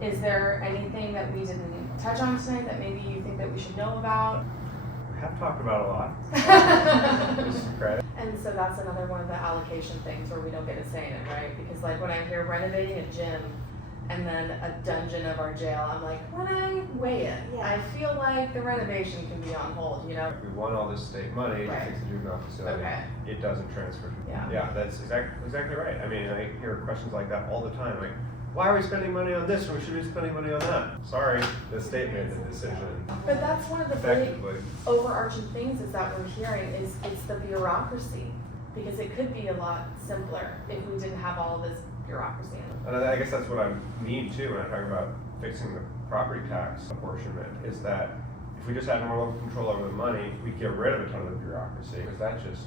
Is there anything that we didn't touch on tonight that maybe you think that we should know about? We have talked about a lot. Just some credit. And so that's another one of the allocation things where we don't get a say in it, right? Because like when I hear renovating a gym and then a dungeon of our jail, I'm like, when I weigh it, I feel like the renovation can be on hold, you know? If we want all this state money to fix the juvenile facility, it doesn't transfer. Yeah, that's exactly right. I mean, I hear questions like that all the time. Like, why are we spending money on this when we should be spending money on that? Sorry, the state made the decision. But that's one of the big overarching things is that we're hearing is it's the bureaucracy. Because it could be a lot simpler if we didn't have all of this bureaucracy. And I guess that's what I mean too when I talk about fixing the property tax apportionment, is that if we just had more local control over the money, we'd get rid of a ton of the bureaucracy, because that just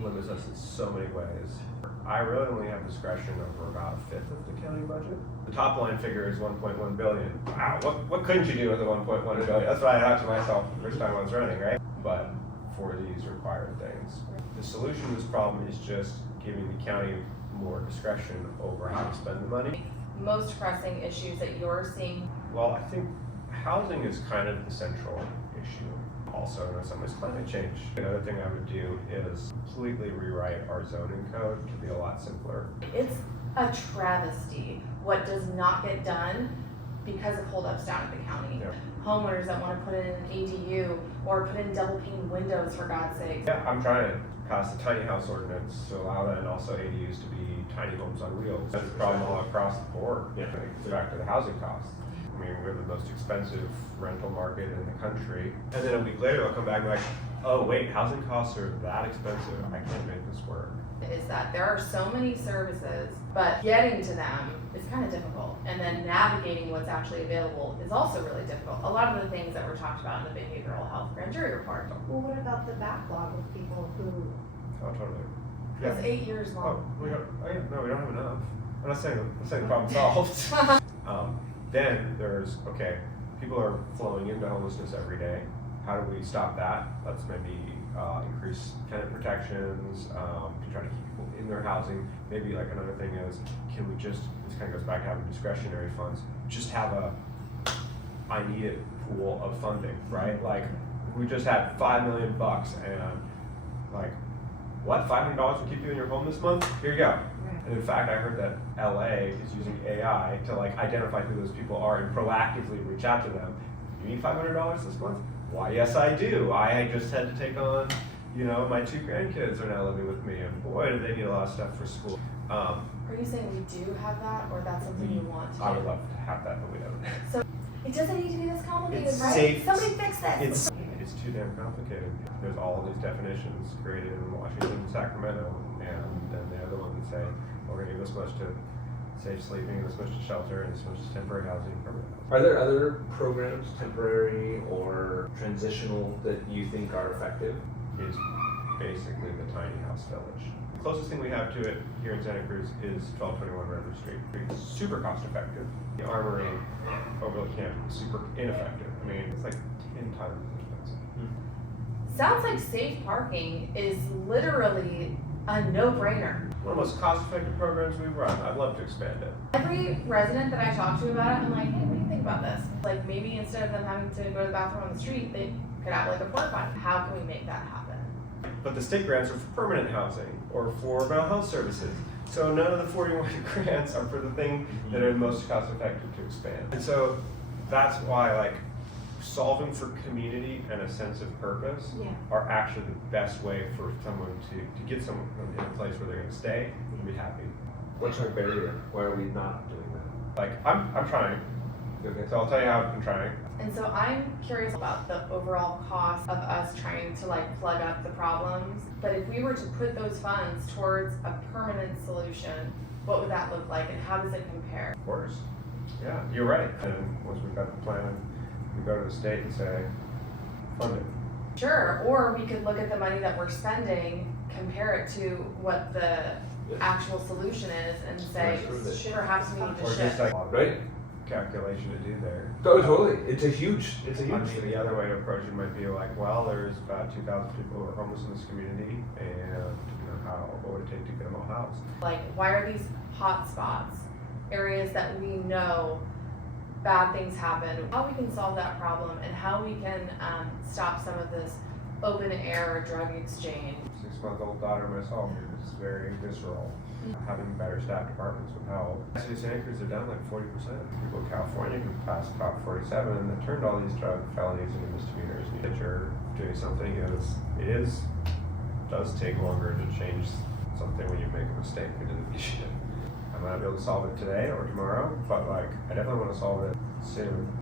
limits us in so many ways. I really only have discretion over about a fifth of the county budget. The top line figure is 1.1 billion. Wow, what couldn't you do with the 1.1 billion? That's what I thought to myself the first time I was running, right? But for these required things. The solution to this problem is just giving the county more discretion over how to spend the money. Most pressing issues that you're seeing? Well, I think housing is kind of the central issue. Also, in some ways, climate change. Another thing I would do is completely rewrite our zoning code to be a lot simpler. It's a travesty what does not get done because of holdups down at the county. Yeah. Homeowners that want to put in an ADU or put in double pane windows, for God's sake. Yeah, I'm trying to pass the tiny house ordinance to allow that, and also ADUs to be tiny homes on wheels. That's a problem all across the board. Yeah. It's back to the housing costs. I mean, we're the most expensive rental market in the country. And then a week later, they'll come back and be like, oh wait, housing costs are that expensive. I can't make this work. Is that there are so many services, but getting to them is kind of difficult. And then navigating what's actually available is also really difficult. A lot of the things that were talked about in the behavioral health grand jury report. Well, what about the backlog of people who? Oh, totally. It's 8 years long. We don't have enough. I'm not saying the problem solved. Then there's, okay, people are flowing into homelessness every day. How do we stop that? Let's maybe increase tenant protections, to try to keep people in their housing. Maybe like another thing is, can we just, this kind of goes back to having discretionary funds, just have a I need it pool of funding, right? Like we just had $5 million and like, what, $500 will keep you in your home this month? Here you go. And in fact, I heard that LA is using AI to like identify who those people are and proactively reach out to them. You need $500 this month? Why, yes, I do. I just had to take on, my 2 grandkids are now living with me, and boy, do they need a lot of stuff for school. Are you saying we do have that, or that's something you want to do? I would love to have that, but we don't. So it doesn't need to be this complicated, It's right? safe. Somebody fix this. It's too damn complicated. There's all of these definitions created in Washington and Sacramento, and then they're the ones that say, we're going to give this much to safe sleeping, this much to shelter, and this much to temporary housing, permanent housing. Are there other programs, temporary or transitional, that you think are effective? Is basically the tiny house village. The closest thing we have to it here in Santa Cruz is 1221 River Street. It's super cost effective. The Armory Overlook Camp is super ineffective. I mean, it's like 10 times as expensive. Sounds like safe parking is literally a no-brainer. One of the most cost-effective programs we run. I'd love to expand it. Every resident that I talk to about it, I'm like, hey, what do you think about this? Like maybe instead of them having to go to the bathroom on the street, they could have like a porta potty. How can we make that happen? But the state grants are for permanent housing or for mental health services. So none of the 41 grants are for the thing that are the most cost-effective to expand. And so that's why like solving for community and a sense of purpose are actually the best way for someone to get someone in a place where they're going to stay and be happy. What's our barrier? Why are we not doing that? Like I'm trying. Okay, so I'll tell you how I'm trying. And so I'm curious about the overall cost of us trying to like plug up the problems. But if we were to put those funds towards a permanent solution, what would that look like and how does it compare? Of course. Yeah, you're right. And once we've got the plan, we go to the state and say, fund it. Sure, or we could look at the money that we're spending, compare it to what the actual solution is and say, perhaps we need to Or shift. just like Right? calculation to do there. Oh, totally. It's a huge Honestly, the other way to approach it might be like, well, there's about 2,000 people who are homeless in this community, and what would it take to get them all housed? Like, why are these hot spots areas that we know bad things happen, how we can solve that problem and how we can stop some of this open air drug exchange. 6-month-old daughter myself, it's very visceral. Having better staff departments would help. City Santa are down like 40%. People in California who passed Prop 47 that turned all these drug felonies into misdemeanors. And that you're doing something does take longer to change something when you make a mistake. You should. I might not be able to solve it today or tomorrow, but like I definitely want to solve it soon.